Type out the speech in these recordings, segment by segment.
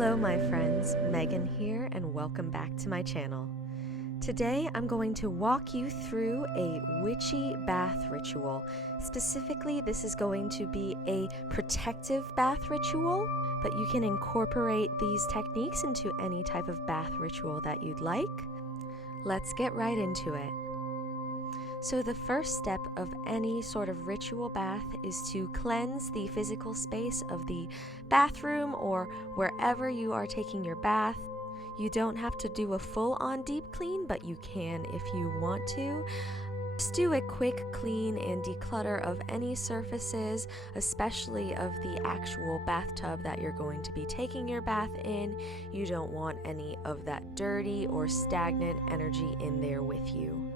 Hello my friends, Megan here and welcome back to my channel. Today I'm going to walk you through a witchy bath ritual. Specifically, this is going to be a protective bath ritual, but you can incorporate these techniques into any type of bath ritual that you'd like. Let's get right into it. So the first step of any sort of ritual bath is to cleanse the physical space of the bathroom or wherever you are taking your bath. You don't have to do a full-on deep clean, but you can if you want to. Just do a quick clean and declutter of any surfaces, especially of the actual bathtub that you're going to be taking your bath in. You don't want any of that dirty or stagnant energy in there with you.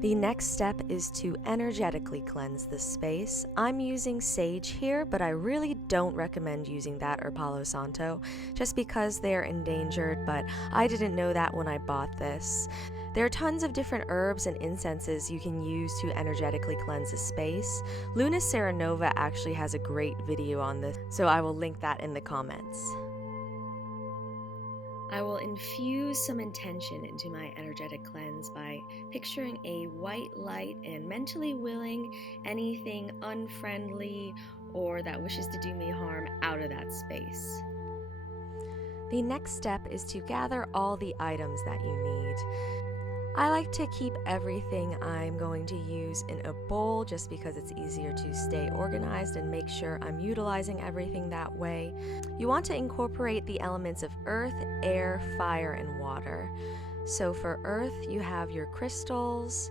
The next step is to energetically cleanse the space. I'm using sage here, but I really don't recommend using that or Palo Santo just because they're endangered, but I didn't know that when I bought this. There are tons of different herbs and incenses you can use to energetically cleanse a space. Luna Serenova actually has a great video on this, so I will link that in the comments. I will infuse some intention into my energetic cleanse by picturing a white light and mentally willing anything unfriendly or that wishes to do me harm out of that space. The next step is to gather all the items that you need. I like to keep everything I'm going to use in a bowl just because it's easier to stay organized and make sure I'm utilizing everything that way. You want to incorporate the elements of earth, air, fire, and water. So for earth, you have your crystals.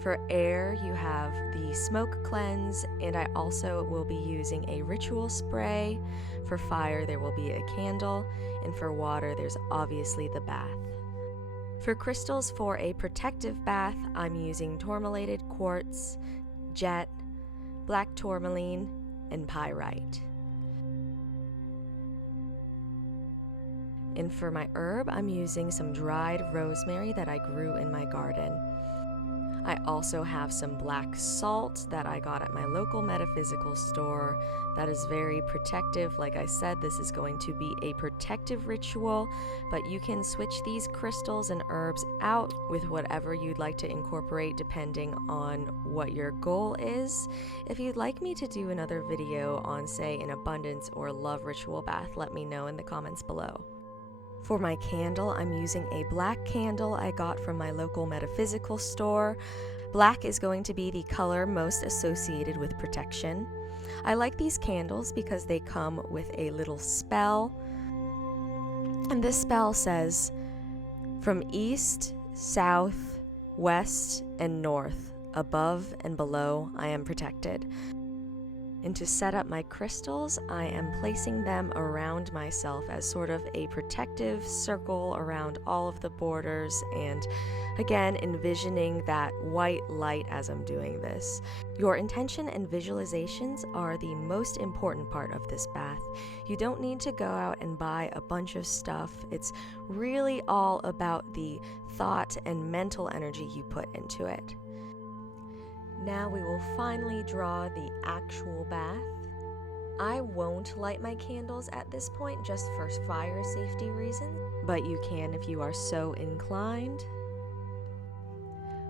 For air, you have the smoke cleanse, and I also will be using a ritual spray. For fire, there will be a candle, and for water, there's obviously the bath. For crystals for a protective bath, I'm using tourmalated quartz, jet, black tourmaline, and pyrite. And for my herb, I'm using some dried rosemary that I grew in my garden. I also have some black salt that I got at my local metaphysical store that is very protective. Like I said, this is going to be a protective ritual, but you can switch these crystals and herbs out with whatever you'd like to incorporate depending on what your goal is. If you'd like me to do another video on, say, an abundance or love ritual bath, let me know in the comments below. For my candle, I'm using a black candle I got from my local metaphysical store. Black is going to be the color most associated with protection. I like these candles because they come with a little spell. And this spell says, from east, south, west, and north, above and below, I am protected. And to set up my crystals, I am placing them around myself as sort of a protective circle around all of the borders, and again, envisioning that white light as I'm doing this. Your intention and visualizations are the most important part of this bath. You don't need to go out and buy a bunch of stuff. It's really all about the thought and mental energy you put into it. Now we will finally draw the actual bath. I won't light my candles at this point just for fire safety reasons, but you can if you are so inclined.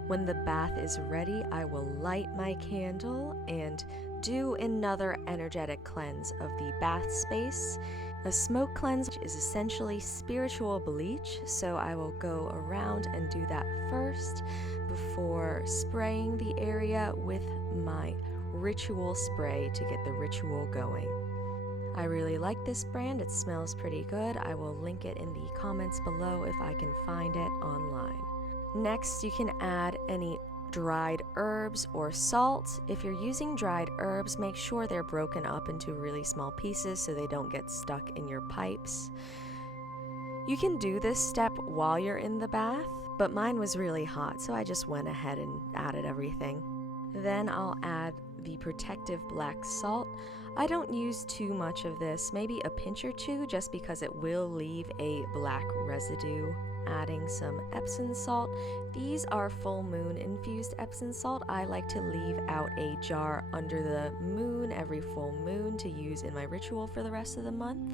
When the bath is ready, I will light my candle and do another energetic cleanse of the bath space. A smoke cleanse is essentially spiritual bleach, so I will go around and do that first before spraying the area with my ritual spray to get the ritual going. I really like this brand, it smells pretty good. I will link it in the comments below if I can find it online. Next, you can add any dried herbs or salt. If you're using dried herbs, make sure they're broken up into really small pieces so they don't get stuck in your pipes. You can do this step while you're in the bath, but mine was really hot, so I just went ahead and added everything. Then I'll add the protective black salt. I don't use too much of this, maybe a pinch or two, just because it will leave a black residue. Adding some Epsom salt. These are full moon infused Epsom salt. I like to leave out a jar under the moon every full moon to use in my ritual for the rest of the month.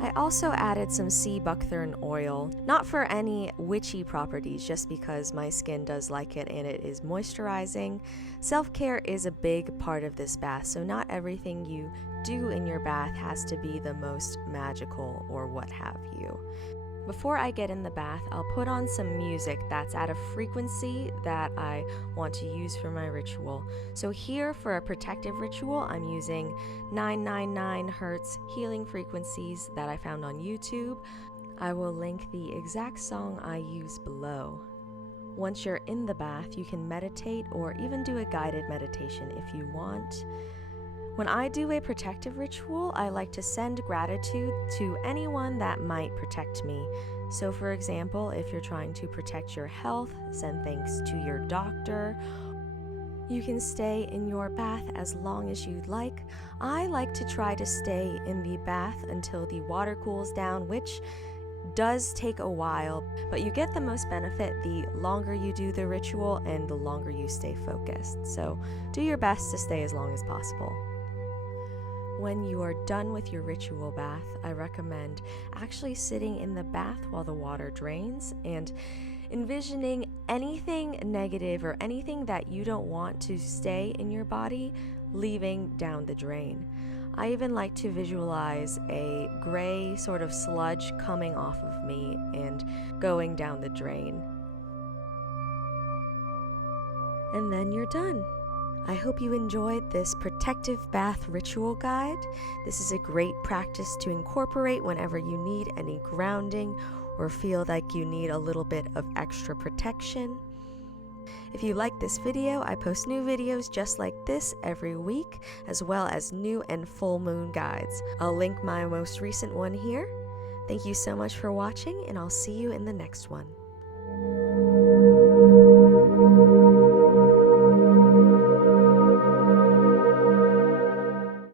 I also added some sea buckthorn oil, not for any witchy properties, just because my skin does like it and it is moisturizing. Self-care is a big part of this bath, so not everything you do in your bath has to be the most magical or what have you. Before I get in the bath, I'll put on some music that's at a frequency that I want to use for my ritual. So here for a protective ritual, I'm using 999 Hertz healing frequencies that I found on YouTube. I will link the exact song I use below. Once you're in the bath, you can meditate or even do a guided meditation if you want. When I do a protective ritual, I like to send gratitude to anyone that might protect me. So for example, if you're trying to protect your health, send thanks to your doctor. You can stay in your bath as long as you'd like. I like to try to stay in the bath until the water cools down, which does take a while, but you get the most benefit the longer you do the ritual and the longer you stay focused. So do your best to stay as long as possible. When you are done with your ritual bath, I recommend actually sitting in the bath while the water drains and envisioning anything negative or anything that you don't want to stay in your body leaving down the drain. I even like to visualize a gray sort of sludge coming off of me and going down the drain. And then you're done. I hope you enjoyed this protective bath ritual guide. This is a great practice to incorporate whenever you need any grounding or feel like you need a little bit of extra protection. If you like this video, I post new videos just like this every week, as well as new and full moon guides. I'll link my most recent one here. Thank you so much for watching, and I'll see you in the next one.